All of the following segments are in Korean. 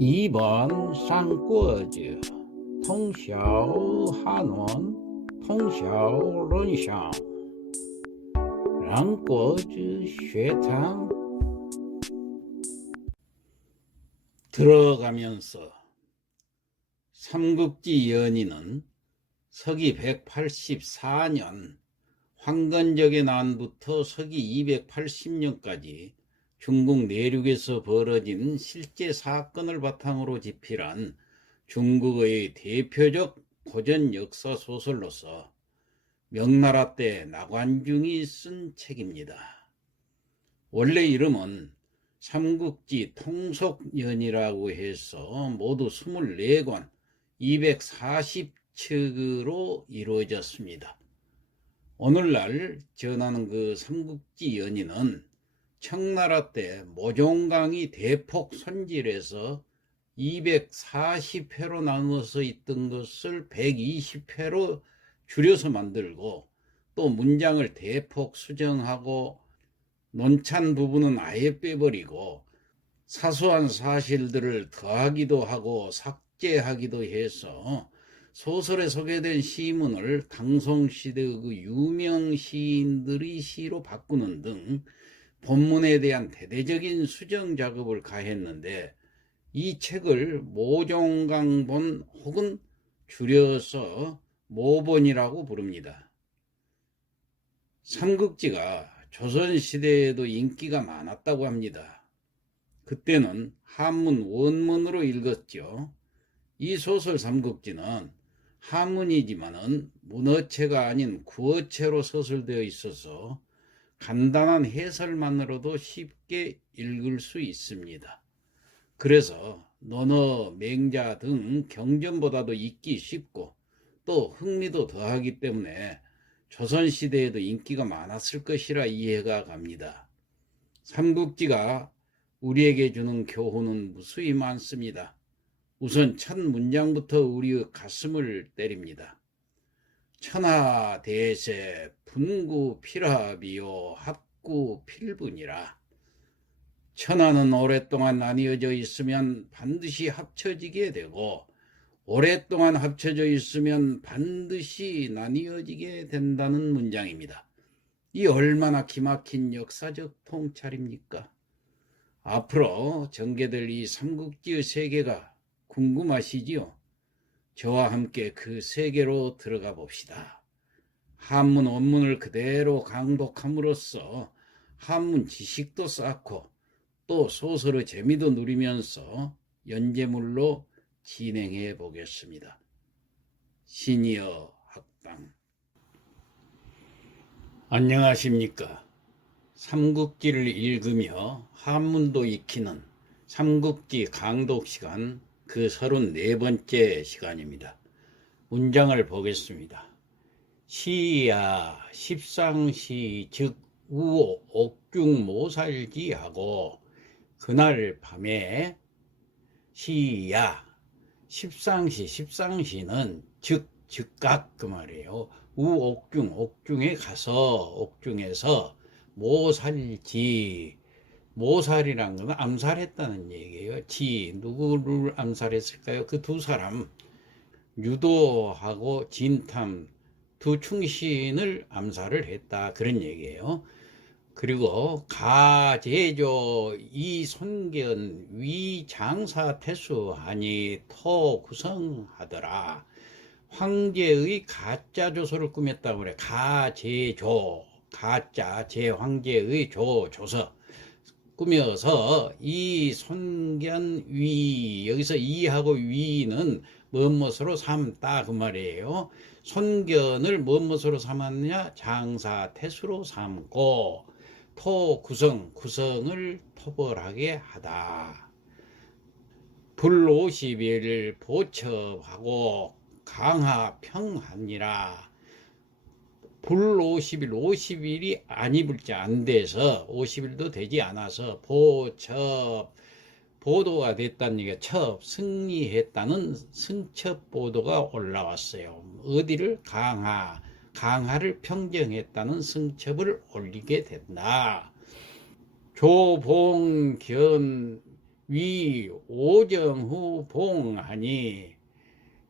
2번三国志通晓汉文通晓论想两国之学堂들어가면서 삼국지 연의는 서기 184년 황건적의 난부터 서기 280년까지 중국 내륙에서 벌어진 실제 사건을 바탕으로 집필한 중국의 대표적 고전 역사 소설로서 명나라 때 나관중이 쓴 책입니다. 원래 이름은 삼국지 통속연이라고 해서 모두 24권 240척으로 이루어졌습니다. 오늘날 전하는 그 삼국지 연의는 청나라 때 모종강이 대폭 손질해서 240회로 나누어서 있던 것을 120회로 줄여서 만들고 또 문장을 대폭 수정하고 논찬 부분은 아예 빼버리고 사소한 사실들을 더하기도 하고 삭제하기도 해서 소설에 소개된 시문을 당송시대의 그 유명 시인들이 시로 바꾸는 등 본문에 대한 대대적인 수정 작업을 가했는데 이 책을 모종강본 혹은 줄여서 모본이라고 부릅니다. 삼국지가 조선시대에도 인기가 많았다고 합니다. 그때는 한문 원문으로 읽었죠. 이 소설 삼국지는 한문이지만은 문어체가 아닌 구어체로 서술되어 있어서 간단한 해설만으로도 쉽게 읽을 수 있습니다. 그래서 논어, 맹자 등 경전보다도 읽기 쉽고 또 흥미도 더하기 때문에 조선시대에도 인기가 많았을 것이라 이해가 갑니다. 삼국지가 우리에게 주는 교훈은 무수히 많습니다. 우선 첫 문장부터 우리의 가슴을 때립니다. 천하대세 분구필합이요 합구필분이라. 천하는 오랫동안 나뉘어져 있으면 반드시 합쳐지게 되고 오랫동안 합쳐져 있으면 반드시 나뉘어지게 된다는 문장입니다. 이 얼마나 기막힌 역사적 통찰입니까? 앞으로 전개될 이 삼국지의 세계가 궁금하시지요? 저와 함께 그 세계로 들어가 봅시다. 한문 원문을 그대로 강독함으로써 한문 지식도 쌓고 또 소설의 재미도 누리면서 연재물로 진행해 보겠습니다. 시니어 학당. 안녕하십니까? 삼국지를 읽으며 한문도 익히는 삼국지 강독 시간 그 34번째 시간입니다. 문장을 보겠습니다. 시야 십상시 즉 우오 옥중 모살지하고 그날 밤에 시야 십상시는 즉각 그 말이에요. 우옥중 옥중에 가서 옥중에서 모살지 모살이란 건 암살했다는 얘기예요. 누구를 암살했을까요? 그 두 사람 유도하고 진탐 두 충신을 암살을 했다 그런 얘기예요. 그리고 가제조 이손견 위장사태수하니 토구성하더라. 황제의 가짜 조서를 꾸몄다고 그래. 가제조 가짜 제황제의 조서 꾸며서 이 손견 위 여기서 이하고 위는 무엇으로 삼다 그 말이에요. 손견을 무엇으로 삼았느냐? 장사태수로 삼고 구성을 토벌하게 하다. 불 50일 보첩하고 강하 평하니라. 불 50일이 아니 불자 안 돼서 50일도 되지 않아서 보도가 됐다는 얘기가 승리했다는 승첩 보도가 올라왔어요. 어디를? 강하를 평정했다는 승첩을 올리게 된다. 조봉견 위 오정후 봉하니.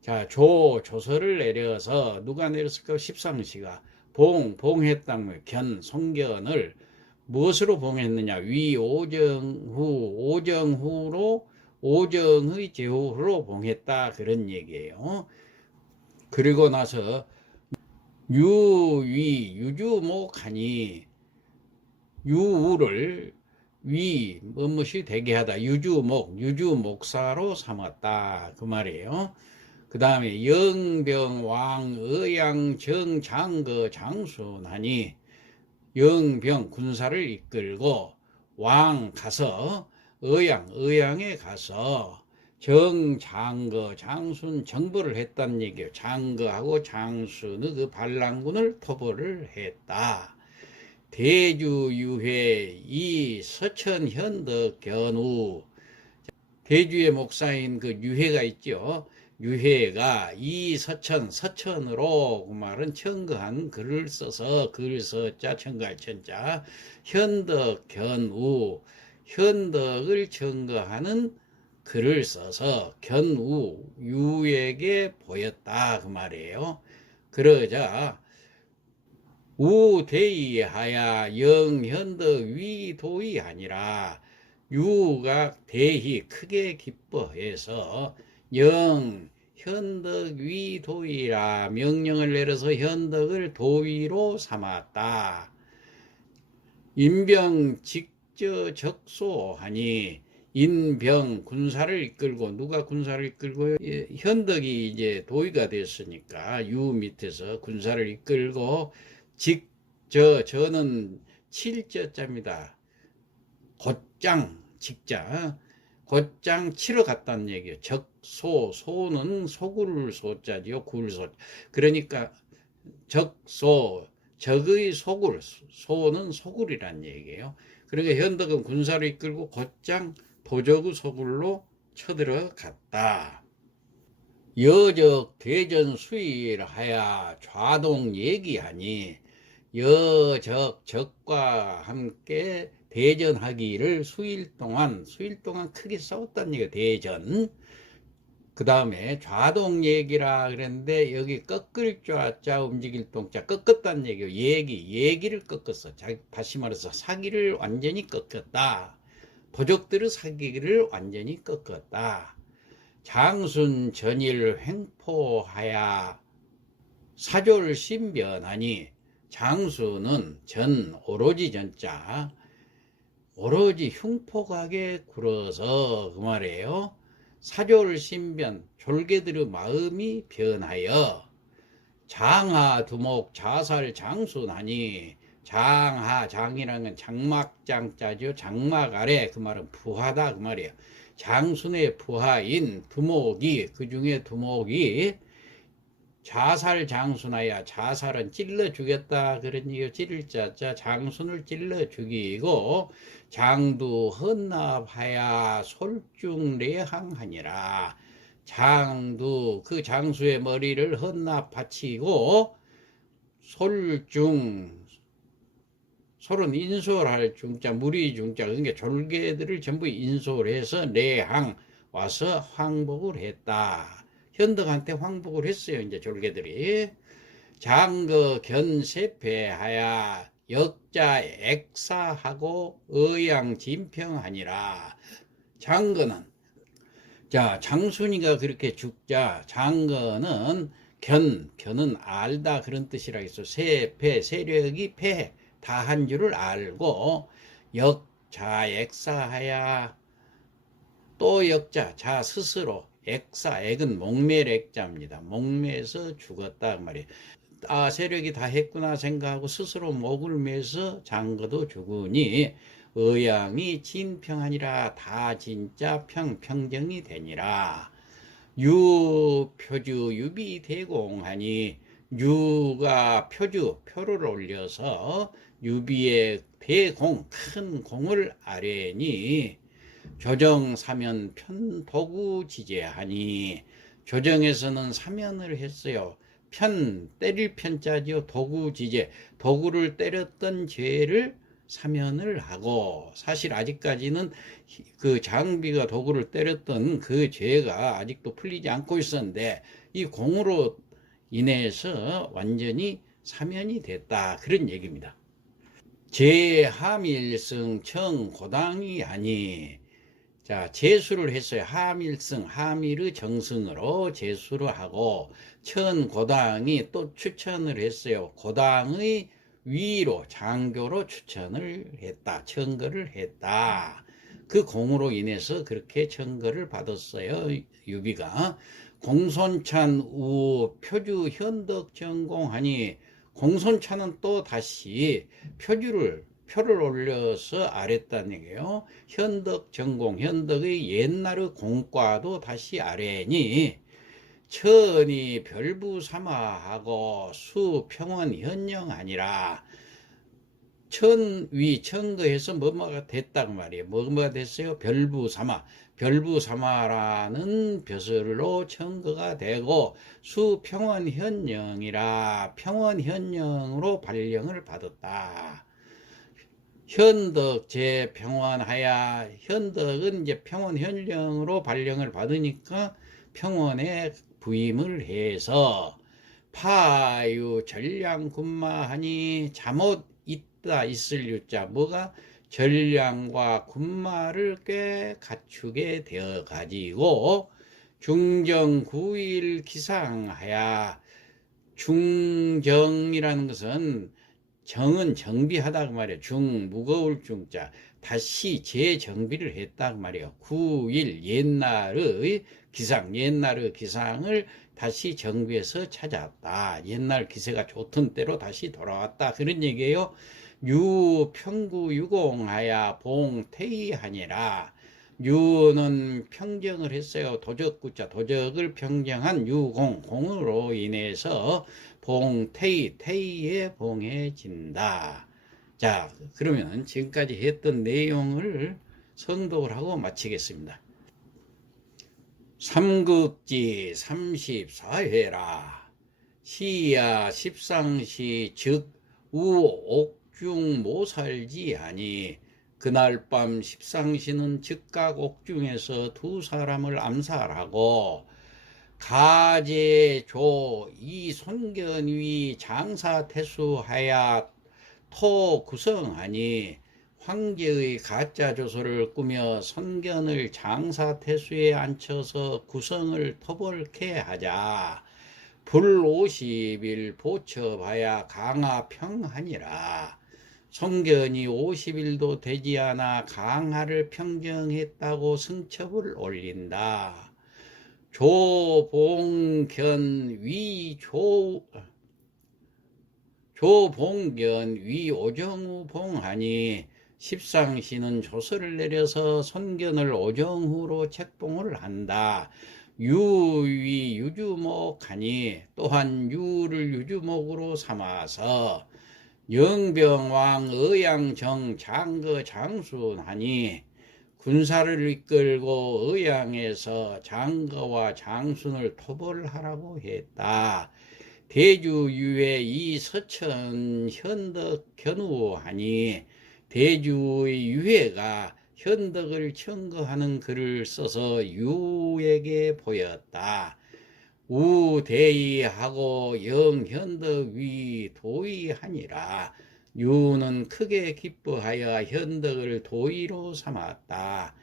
자, 조서를 내려서 누가 내렸을까? 십상시가 봉했다는 견, 송견을 무엇으로 봉했느냐? 위 오정후로 오정의 제후로 봉했다, 그런 얘기예요. 그리고 나서 유주목하니 유우를 위 무엇이 되게 하다, 유주목사로 삼았다, 그 말이에요. 그 다음에 영병왕 의양 정장거 장순하니, 영병 군사를 이끌고 왕 가서 의양에 가서 정장거 장순 정벌을 했다는 얘기예요. 장거하고 장순의 그 반란군을 토벌을 했다. 대주유회 이 서천현덕 견우, 대주의 목사인 그 유회가 있죠. 유회가 이 서천으로 그 말은 청거한 글을 써서, 글 서자 청거할 천자, 현덕 견우, 현덕을 청거하는 글을 써서 견우 유에게 보였다, 그 말이에요. 그러자 우대의하야 영현덕 위도이 아니라, 유가 대히 크게 기뻐해서 현덕 위도이라 명령을 내려서 현덕을 도위로 삼았다. 인병 직저적소하니, 인병 군사를 이끌고, 누가 군사를 이끌고요? 현덕이 이제 도위가 됐으니까 유 밑에서 군사를 이끌고, 저는 칠저자입니다. 곧장, 직자, 곧장 치러 갔다는 얘기예요. 소는 소굴 소자지요, 굴소. 그러니까 적의 소굴, 소는 소굴이란 얘기예요. 그러니까 현덕은 군사를 이끌고 곧장 도적의 소굴로 쳐들어갔다. 여적 대전 수일하야 좌동 얘기하니, 적과 함께 대전하기를 수일 동안 크게 싸웠다는 얘기예요. 대전. 그 다음에 좌동 얘기라 그랬는데, 여기 꺾을 좌자 움직일 동자, 꺾었다는 얘기예요. 얘기를 꺾었어. 다시 말해서 사기를 완전히 꺾었다. 도적들의 사기를 완전히 꺾었다. 장순 전일 횡포하야 사졸신변하니, 장수는 오로지 전자, 오로지 흉폭하게 굴어서, 그 말이에요. 사졸신변, 졸개들의 마음이 변하여 장하 두목 자살 장순하니, 장이라는 건 장막장자죠. 장막 아래, 그 말은 부하다, 그 말이에요. 장순의 부하인 두목이, 그 중에 두목이 자살 장순하야, 자살은 찔러 죽였다, 그런 얘기요. 찌를 자자, 장순을 찔러 죽이고, 장두 헌납하야 솔중례항하니라. 장두, 그 장수의 머리를 헌납 바치고, 솔은 인솔할 중자, 무리 중자, 그러니까 졸개들을 전부 인솔해서 내항 와서 황복을 했다. 현덕한테 황복을 했어요, 이제 졸개들이. 장거 견세패하야 역자 액사하고 의양 진평하니라. 장거는, 자, 장순이가 그렇게 죽자, 장거는 견은 알다, 그런 뜻이라 했어. 세력이 패 다 한 줄을 알고, 역자 액사하야, 또 역자, 자 스스로, 액은 목매일 액자입니다. 목매서 죽었다, 그 말이에요. 세력이 다 했구나 생각하고 스스로 목을 매서 장거도 죽으니, 의양이 진평하니라. 다 진짜 평정이 되니라. 유표주 유비대공하니, 유가 표를 올려서 유비의 대공, 큰 공을 아뢰니, 조정 사면 편도구 지제하니, 조정에서는 사면을 했어요. 때릴 편자지요. 도구 지제, 도구를 때렸던 죄를 사면을 하고, 사실 아직까지는 그 장비가 도구를 때렸던 그 죄가 아직도 풀리지 않고 있었는데 이 공으로 인해서 완전히 사면이 됐다, 그런 얘기입니다. 제하밀승 청고당이 아니. 자, 제수를 했어요. 하밀승, 하밀의 정승으로 제수를 하고, 천고당이 또 추천을 했어요. 고당의 위로, 장교로 추천을 했다. 청거를 했다. 그 공으로 인해서 그렇게 청거를 받았어요. 유비가. 공손찬 우 표주 현덕 전공하니, 공손찬은 또 다시 표를 올려서 아랬다는 얘기예요. 현덕 전공, 현덕의 옛날의 공과도 다시 아래니, 천이 별부사마하고 수평원 현영 아니라, 천위 천거해서 뭐뭐가 됐다고 말이에요. 뭐뭐가 됐어요? 별부사마. 별부사마라는 벼슬로 천거가 되고, 수평원 현영이라 평원 현영으로 발령을 받았다. 현덕 제평원하야, 현덕은 이제 평원 현령으로 발령을 받으니까 평원에 부임을 해서, 파유 전량군마하니, 잠옷 있다 있을 유자, 뭐가 전량과 군마를 꽤 갖추게 되어 가지고, 중정구일 기상하야. 중정이라는 것은 정은 정비하다 그 말이에요. 중 무거울 중자, 다시 재정비를 했다 그 말이에요. 9일 옛날의 기상을 다시 정비해서 찾았다. 옛날 기세가 좋던 때로 다시 돌아왔다, 그런 얘기예요. 유평구 유공하야 봉태이하니라. 유는 평정을 했어요. 도적구자, 도적을 평정한 유공, 공으로 인해서 태이에 봉해진다. 자, 그러면 지금까지 했던 내용을 성독을 하고 마치겠습니다. 삼극지 34회라. 시야 십상시 즉 우옥중 모살지 하니, 그날 밤 십상시는 즉각 옥중에서 두 사람을 암살하고, 가제조 이손견위 장사태수하야 토 구성하니, 황제의 가짜 조서를 꾸며 선견을 장사태수에 앉혀서 구성을 터벌케 하자. 불 50일 보처봐야 강하평하니라. 성견이 50일도 되지 않아 강하를 평정했다고 승첩을 올린다. 조봉견 위 오정후 봉하니, 십상시는 조서를 내려서 선견을 오정후로 책봉을 한다. 유위 유주목하니, 또한 유를 유주목으로 삼아서 영병왕 의양정 장거 장순하니, 군사를 이끌고 의양에서 장거와 장순을 토벌하라고 했다. 대주유에 이 서천 현덕 견우하니, 대주의 유해가 현덕을 청거하는 글을 써서 유에게 보였다. 우대의하고 영현덕위 도의하니라. 유는 크게 기뻐하여 현덕을 도의로 삼았다.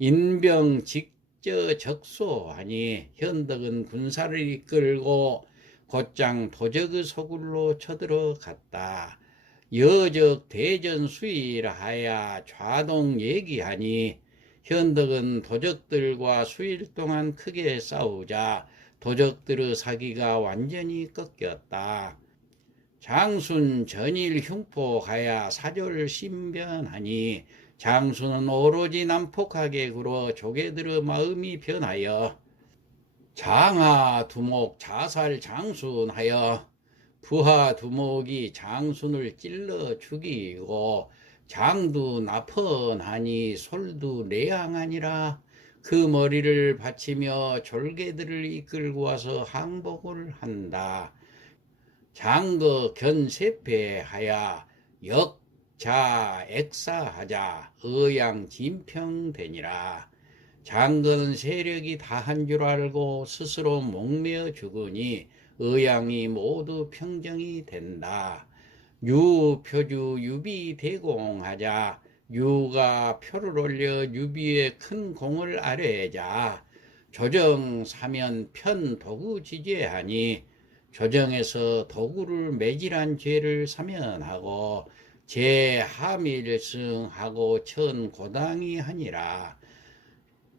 인병 직저 적소하니, 현덕은 군사를 이끌고 곧장 도적의 소굴로 쳐들어갔다. 여적 대전 수일하야 좌동 얘기하니, 현덕은 도적들과 수일 동안 크게 싸우자 도적들의 사기가 완전히 꺾였다. 장순 전일 흉포하야 사졸 신변하니, 장순은 오로지 난폭하게 굴어 조개들의 마음이 변하여 장하 두목 자살 장순하여, 부하 두목이 장순을 찔러 죽이고, 장두 나펀하니 솔두 내양하니라. 그 머리를 바치며 졸개들을 이끌고 와서 항복을 한다. 장거 견세패하야 역 자 액사하자 의양진평되니라. 장거는 세력이 다한 줄 알고 스스로 목매어 죽으니 의양이 모두 평정이 된다. 유표주 유비대공하자. 유가 표를 올려 유비의 큰 공을 아뢰자. 조정 사면 편도구지죄하니 조정에서 도구를 매질한 죄를 사면하고 제하밀승하고 천고당이 하니라.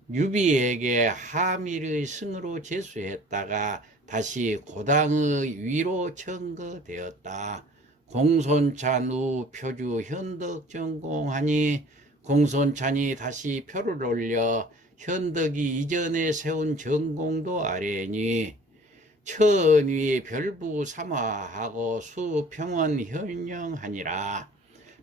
유비에게 하밀의 승으로 제수했다가 다시 고당의 위로 청거되었다. 공손찬 후 표주 현덕 전공하니 공손찬이 다시 표를 올려 현덕이 이전에 세운 전공도 아뢰니 천위 별부 삼화하고 수평원 현령하니라.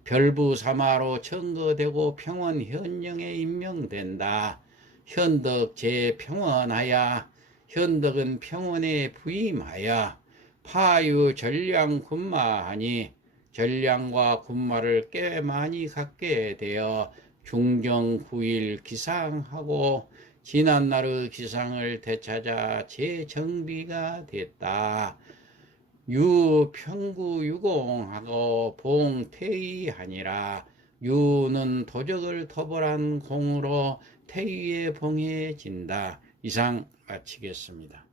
별부 삼화로 청거되고 평원 현령에 임명된다. 현덕 제평원하야. 현덕은 평원에 부임하여 파유 전량 군마하니 전량과 군마를 꽤 많이 갖게 되어 중정 9일 기상하고 지난날의 기상을 되찾아 재정비가 됐다. 유평구 유공하고 봉태위하니라. 유는 도적을 토벌한 공으로 태위에 봉해진다. 이상 마치겠습니다.